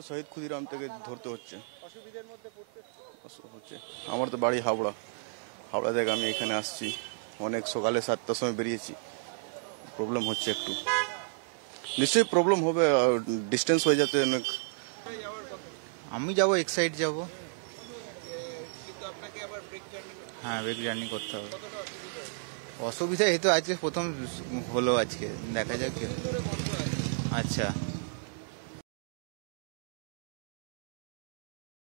হচ্ছে শহীদ ক্ষুদিরাম থেকে ধরতে হচ্ছে। হচ্ছে আমার তো বাড়ি হাওড়া, হাওড়া থেকে আমি এখানে আসছি অনেক সকালে 7টার সময় বেরিয়েছি। প্রবলেম হচ্ছে একটু, নিশ্চয়ই প্রবলেম হবে, ডিস্টেন্স হয়ে যাতে অনেক। আমি যাবো এক সাইড যাবো। হ্যাঁ, ব্রেক জার্নি করতে হবে। অসুবিধা এই তো আজকে প্রথম হলো, আজকে দেখা যাক। আচ্ছা।